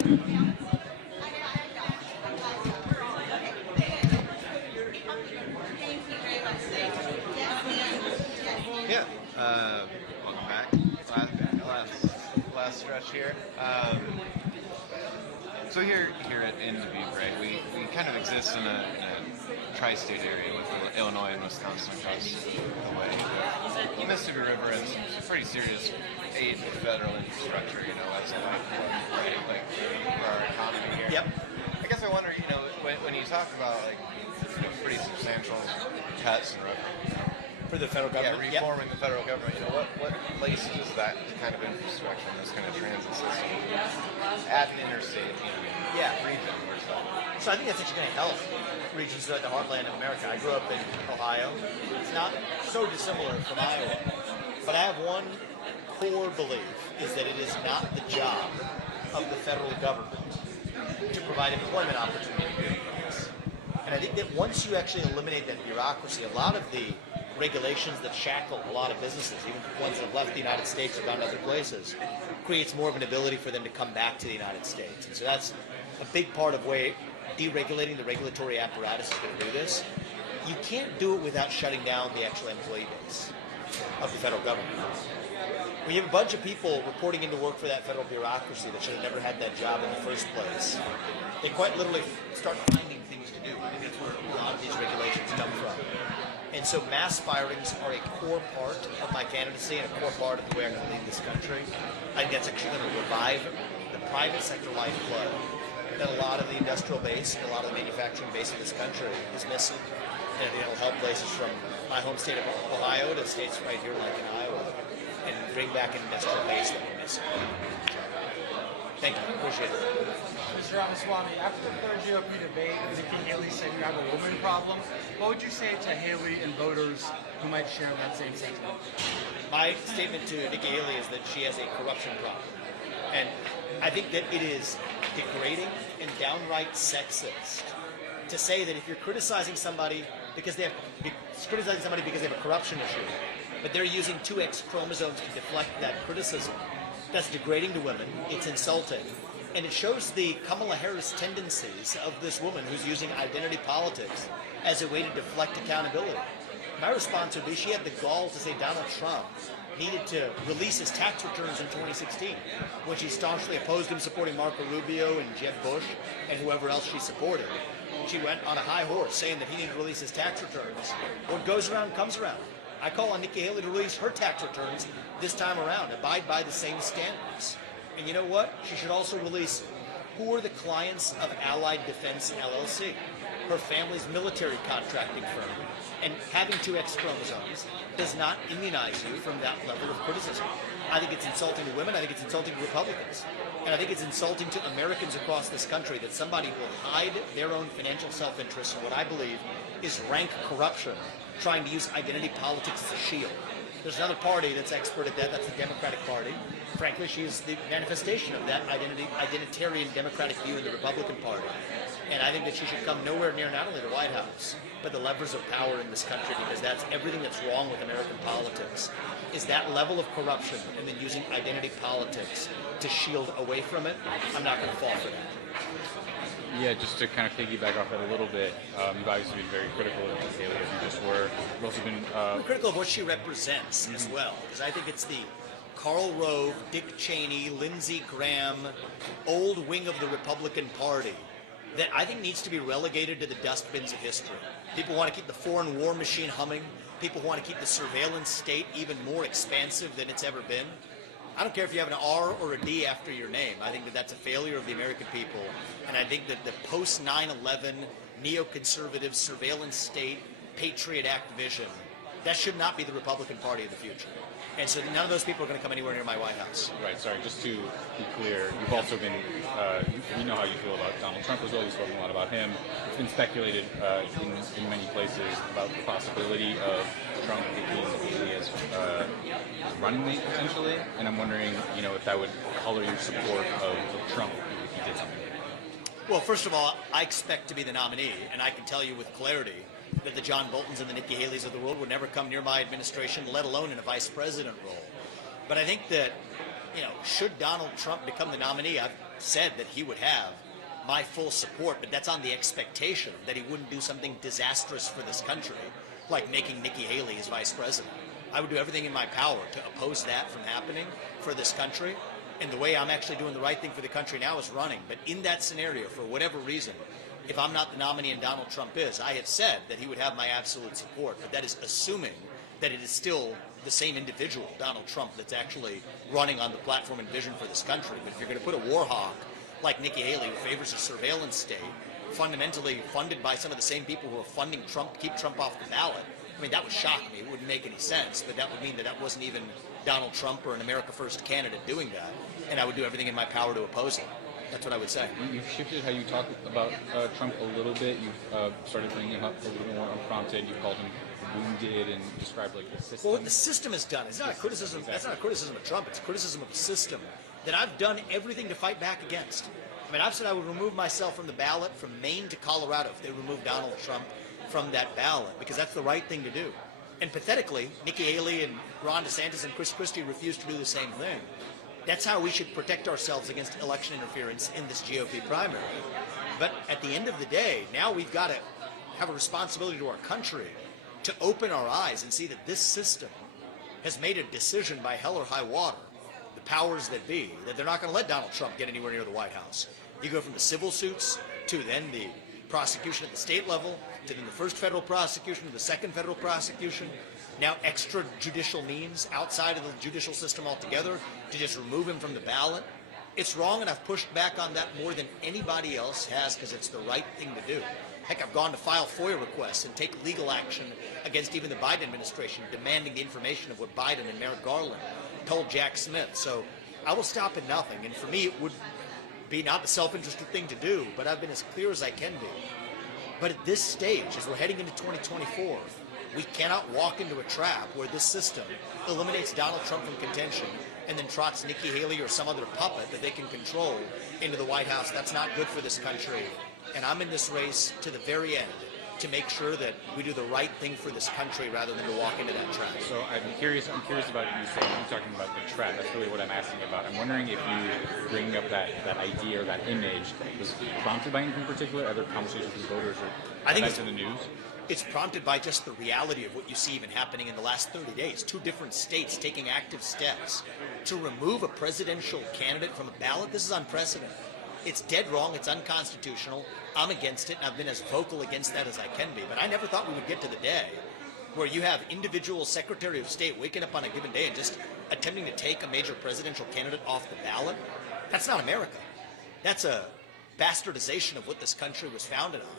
Yeah. Welcome back. Last stretch here. So here in Dubuque, right? We kind of exist in a tri-state area with Illinois and Wisconsin across the way. The Mississippi River has some pretty serious aid to federal infrastructure, as a lifeblood, right? Like for our economy here. Yep. I guess I wonder, when you talk about pretty substantial cuts and For the federal government? reforming the federal government. What place does that kind of infrastructure and this kind of transit system at an interstate region? So I think that's actually going to help regions like the heartland of America. I grew up in Ohio. It's not so dissimilar from Iowa. But I have one core belief, is that it is not the job of the federal government to provide employment opportunities. And I think that once you actually eliminate that bureaucracy, a lot of the regulations that shackle a lot of businesses, even ones that have left the United States or gone to other places, creates more of an ability for them to come back to the United States. And so that's a big part of way deregulating the regulatory apparatus is going to do this. You can't do it without shutting down the actual employee base of the federal government. When you have a bunch of people reporting into work for that federal bureaucracy that should have never had that job in the first place, they quite literally start finding things to do. I think that's where a lot of these regulations come from. And so mass firings are a core part of my candidacy and a core part of the way I'm going to lead this country. I think that's actually going to revive the private sector lifeblood that a lot of the industrial base and a lot of the manufacturing base of this country is missing. And it'll help places from my home state of Ohio to states right here like in Iowa and bring back an industrial base that we're missing. Thank you. Appreciate it. Mr. Ramaswamy, after the third GOP debate, Nikki Haley said you have a woman problem. What would you say to Haley and voters who might share that same sentiment? My statement to Nikki Haley is that she has a corruption problem. And I think that it is degrading and downright sexist to say that if you're criticizing somebody because they have a corruption issue, but they're using 2X chromosomes to deflect that criticism, that's degrading to women, it's insulting, and it shows the Kamala Harris tendencies of this woman who's using identity politics as a way to deflect accountability. My response would be she had the gall to say Donald Trump needed to release his tax returns in 2016, when she staunchly opposed him supporting Marco Rubio and Jeb Bush and whoever else she supported. She went on a high horse saying that he needed to release his tax returns. What goes around comes around. I call on Nikki Haley to release her tax returns this time around, abide by the same standards. And you know what? She should also release who are the clients of Allied Defense LLC, her family's military contracting firm. And having 2X chromosomes does not immunize you from that level of criticism. I think it's insulting to women. I think it's insulting to Republicans. And I think it's insulting to Americans across this country that somebody will hide their own financial self-interest in what I believe is rank corruption, trying to use identity politics as a shield. There's another party that's expert at that. That's the Democratic Party. Frankly, she's the manifestation of that identitarian Democratic view in the Republican Party. And I think that she should come nowhere near not only the White House, but the levers of power in this country, because that's everything that's wrong with American politics, is that level of corruption and then using identity politics to shield away from it. I'm not going to fall for that. Yeah, just to kind of piggyback off that a little bit, you've obviously been very critical of Nikki Haley, as you just were. You've also been critical of what she represents as well, because I think it's the Karl Rove, Dick Cheney, Lindsey Graham, old wing of the Republican Party that I think needs to be relegated to the dustbins of history. People want to keep the foreign war machine humming. People want to keep the surveillance state even more expansive than it's ever been. I don't care if you have an R or a D after your name. I think that that's a failure of the American people. And I think that the post 9/11 neoconservative surveillance state Patriot Act vision, that should not be the Republican Party of the future. And so none of those people are going to come anywhere near my White House. Right, sorry, just to be clear, you've also been, we know how you feel about Donald Trump as well. You've spoken a lot about him. It's been speculated in many places about the possibility of Trump picking Haley as running mate, potentially. And I'm wondering, if that would color your support of Trump if he did something. Well, first of all, I expect to be the nominee, and I can tell you with clarity that the John Boltons and the Nikki Haleys of the world would never come near my administration, let alone in a vice president role. But I think that should Donald Trump become the nominee, I've said that he would have my full support, but that's on the expectation that he wouldn't do something disastrous for this country, like making Nikki Haley his vice president. I would do everything in my power to oppose that from happening for this country. And the way I'm actually doing the right thing for the country now is running. But in that scenario, for whatever reason, if I'm not the nominee and Donald Trump is, I have said that he would have my absolute support. But that is assuming that it is still the same individual, Donald Trump, that's actually running on the platform and vision for this country. But if you're going to put a war hawk like Nikki Haley, who favors a surveillance state, fundamentally funded by some of the same people who are funding Trump, keep Trump off the ballot, I mean, that would shock me. It wouldn't make any sense. But that would mean that that wasn't even Donald Trump or an America First candidate doing that. And I would do everything in my power to oppose him. That's what I would say. You've shifted how you talk about Trump a little bit. You've started bringing him up a little more unprompted. You've called him wounded and described like the system. Well, what the system has done, it's not a criticism. Exactly. That's not a criticism of Trump. It's a criticism of the system that I've done everything to fight back against. I mean, I've said I would remove myself from the ballot from Maine to Colorado if they removed Donald Trump from that ballot, because that's the right thing to do. And pathetically, Nikki Haley and Ron DeSantis and Chris Christie refused to do the same thing. That's how we should protect ourselves against election interference in this GOP primary. But at the end of the day, now we've got to have a responsibility to our country to open our eyes and see that this system has made a decision by hell or high water, the powers that be, that they're not going to let Donald Trump get anywhere near the White House. You go from the civil suits to then the prosecution at the state level, to then the first federal prosecution, to the second federal prosecution, now extrajudicial means outside of the judicial system altogether to just remove him from the ballot. It's wrong, and I've pushed back on that more than anybody else has, because it's the right thing to do. Heck, I've gone to file FOIA requests and take legal action against even the Biden administration, demanding the information of what Biden and Merrick Garland told Jack Smith. So I will stop at nothing, and for me it would be not the self-interested thing to do, but I've been as clear as I can be. But at this stage, as we're heading into 2024, we cannot walk into a trap where this system eliminates Donald Trump from contention and then trots Nikki Haley or some other puppet that they can control into the White House. That's not good for this country. And I'm in this race to the very end to make sure that we do the right thing for this country rather than to walk into that trap. So I'm curious about you saying, you're talking about the trap. That's really what I'm asking about. I'm wondering if you bringing up that idea or that image was prompted by anything particular, other conversations with voters or events in the news? It's prompted by just the reality of what you see even happening in the last 30 days. 2 different states taking active steps to remove a presidential candidate from a ballot. This is unprecedented. It's dead wrong. It's unconstitutional. I'm against it, and I've been as vocal against that as I can be. But I never thought we would get to the day where you have individual Secretary of State waking up on a given day and just attempting to take a major presidential candidate off the ballot. That's not America. That's a bastardization of what this country was founded on.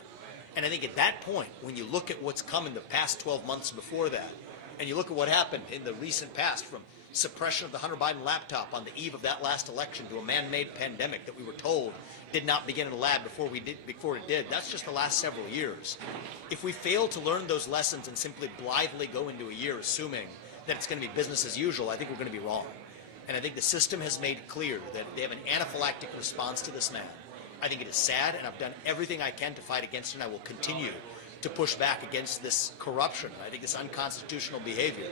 And I think at that point, when you look at what's come in the past 12 months before that, and you look at what happened in the recent past, from suppression of the Hunter Biden laptop on the eve of that last election to a man-made pandemic that we were told did not begin in a lab before it did, that's just the last several years. If we fail to learn those lessons and simply blithely go into a year assuming that it's going to be business as usual, I think we're going to be wrong. And I think the system has made clear that they have an anaphylactic response to this man. I think it is sad, and I've done everything I can to fight against it, and I will continue to push back against this corruption. I think this unconstitutional behavior.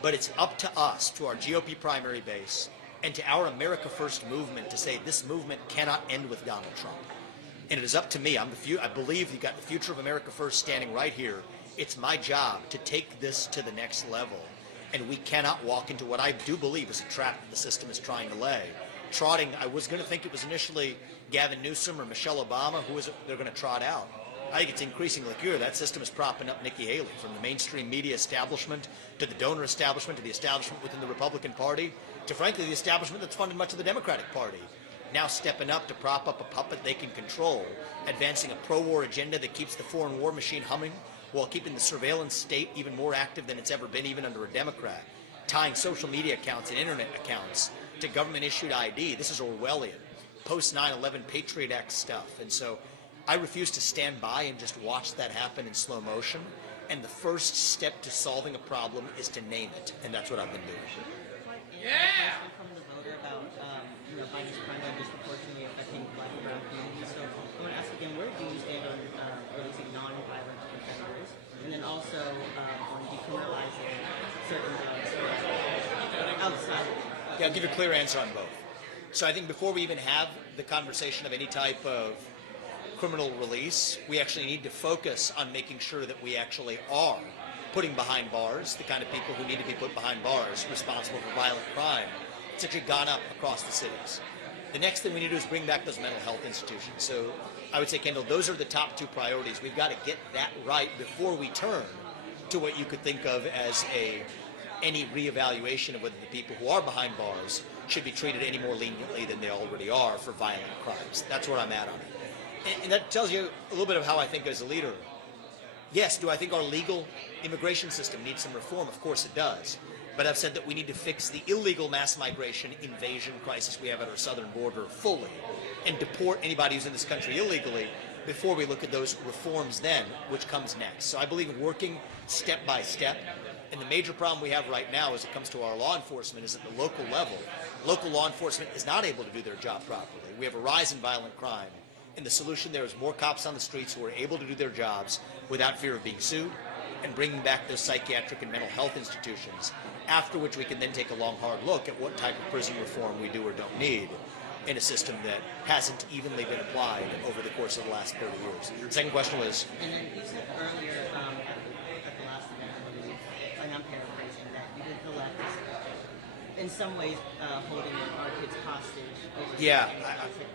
But it's up to us, to our GOP primary base, and to our America First movement to say this movement cannot end with Donald Trump. And it is up to me. I believe you've got the future of America First standing right here. It's my job to take this to the next level. And we cannot walk into what I do believe is a trap that the system is trying to lay. Trotting, I was going to think it was initially Gavin Newsom or Michelle Obama they're going to trot out. I think it's increasingly clear that system is propping up Nikki Haley, from the mainstream media establishment to the donor establishment to the establishment within the Republican Party to, frankly, the establishment that's funded much of the Democratic Party, now stepping up to prop up a puppet they can control, advancing a pro-war agenda that keeps the foreign war machine humming while keeping the surveillance state even more active than it's ever been, even under a Democrat, tying social media accounts and internet accounts to government-issued ID. This is Orwellian, post-9/11 Patriot Act stuff. And so I refuse to stand by and just watch that happen in slow motion. And the first step to solving a problem is to name it. And that's what I've been doing. Yeah! From the voter about Biden's primary disproportionately affecting Black and brown communities. So I want to ask again, where do you stand on releasing non-violent offenders, and then also on decriminalizing certain drugs outside Yeah, I'll give you a clear answer on both. So I think before we even have the conversation of any type of criminal release, we actually need to focus on making sure that we actually are putting behind bars the kind of people who need to be put behind bars responsible for violent crime. It's actually gone up across the cities. The next thing we need to do is bring back those mental health institutions. So I would say, Kendall, those are the top two priorities. We've got to get that right before we turn to what you could think of as any reevaluation of whether the people who are behind bars should be treated any more leniently than they already are for violent crimes. That's where I'm at on it. And that tells you a little bit of how I think as a leader. Yes, do I think our legal immigration system needs some reform? Of course it does. But I've said that we need to fix the illegal mass migration invasion crisis we have at our southern border fully and deport anybody who's in this country illegally before we look at those reforms then, which comes next. So I believe in working step by step. And the major problem we have right now as it comes to our law enforcement is at the local level. Local law enforcement is not able to do their job properly. We have a rise in violent crime. And the solution there is more cops on the streets who are able to do their jobs without fear of being sued and bringing back those psychiatric and mental health institutions, after which we can then take a long, hard look at what type of prison reform we do or don't need in a system that hasn't evenly been applied over the course of the last 30 years. Your second question was? And then you said earlier at the last event, I believe, and I'm paraphrasing, that you did the left is in some ways holding our kids hostage. Yeah.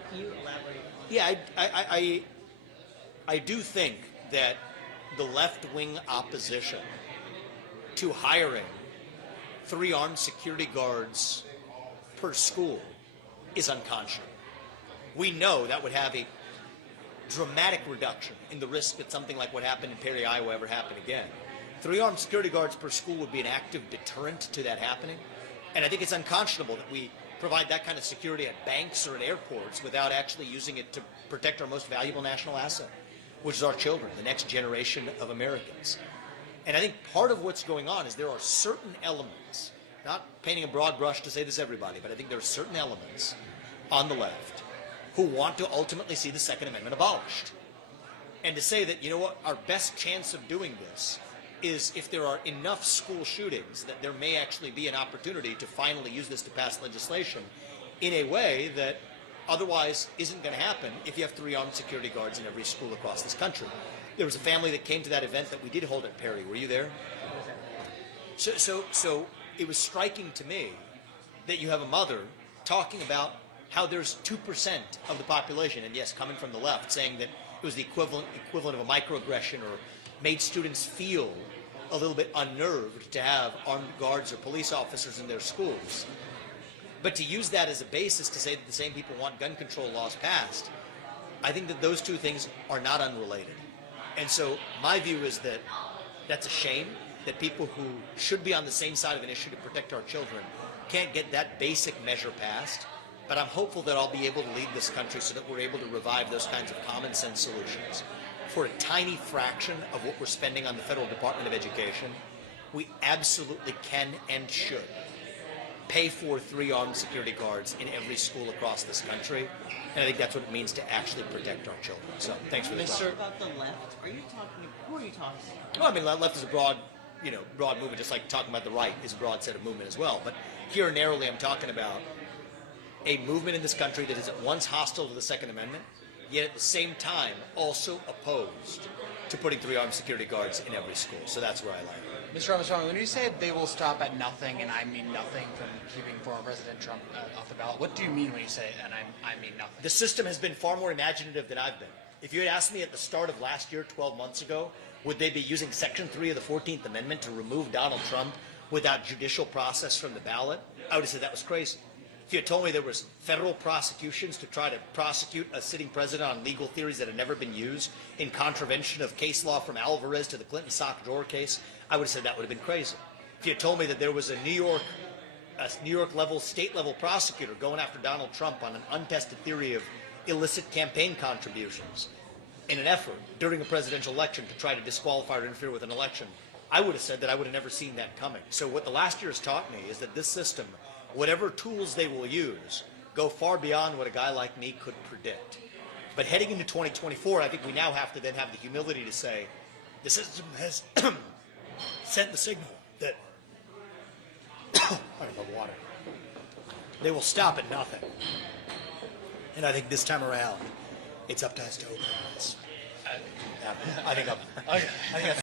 Can you elaborate? Yeah, I do think that the left-wing opposition to hiring 3 armed security guards per school is unconscionable. We know that would have a dramatic reduction in the risk that something like what happened in Perry, Iowa ever happen again. 3 armed security guards per school would be an active deterrent to that happening. And I think it's unconscionable that we provide that kind of security at banks or at airports without actually using it to protect our most valuable national asset, which is our children, the next generation of Americans. And I think part of what's going on is there are certain elements, not painting a broad brush to say this everybody, but I think there are certain elements on the left who want to ultimately see the Second Amendment abolished. And to say that, you know what, our best chance of doing this is if there are enough school shootings that there may actually be an opportunity to finally use this to pass legislation in a way that otherwise isn't going to happen if you have 3 armed security guards in every school across this country. There was a family that came to that event that we did hold at Perry. Were you there? So it was striking to me that you have a mother talking about how there's 2% of the population, and yes, coming from the left, saying that it was the equivalent of a microaggression or made students feel a little bit unnerved to have armed guards or police officers in their schools. But to use that as a basis to say that the same people want gun control laws passed, I think that those two things are not unrelated. And so my view is that that's a shame that people who should be on the same side of an issue to protect our children can't get that basic measure passed. But I'm hopeful that I'll be able to lead this country so that we're able to revive those kinds of common sense solutions. For a tiny fraction of what we're spending on the Federal Department of Education, we absolutely can and should pay for 3 armed security guards in every school across this country. And I think that's what it means to actually protect our children. So thanks for the question. About the left, are you talking, who are you talking about? Well, I mean, left is a broad movement, just like talking about the right is a broad set of movement as well. But here narrowly, I'm talking about a movement in this country that is at once hostile to the Second Amendment, yet at the same time also opposed to putting 3 armed security guards in every school. So that's where I lie. Mr. Ramaswamy, when you say they will stop at nothing, and I mean nothing from keeping former President Trump off the ballot, what do you mean when you say, and I mean nothing? The system has been far more imaginative than I've been. If you had asked me at the start of last year, 12 months ago, would they be using Section 3 of the 14th Amendment to remove Donald Trump without judicial process from the ballot, I would have said that was crazy. If you had told me there was federal prosecutions to try to prosecute a sitting president on legal theories that had never been used in contravention of case law from Alvarez to the Clinton sock drawer case, I would have said that would have been crazy. If you had told me that there was a New York level, state level prosecutor going after Donald Trump on an untested theory of illicit campaign contributions in an effort during a presidential election to try to disqualify or interfere with an election, I would have said that I would have never seen that coming. So what the last year has taught me is that this system, whatever tools they will use, go far beyond what a guy like me could predict. But heading into 2024, I think we now have to then have the humility to say, the system has sent the signal that, I don't know, water. They will stop at nothing. And I think this time around, it's up to us to open our eyes. I think that's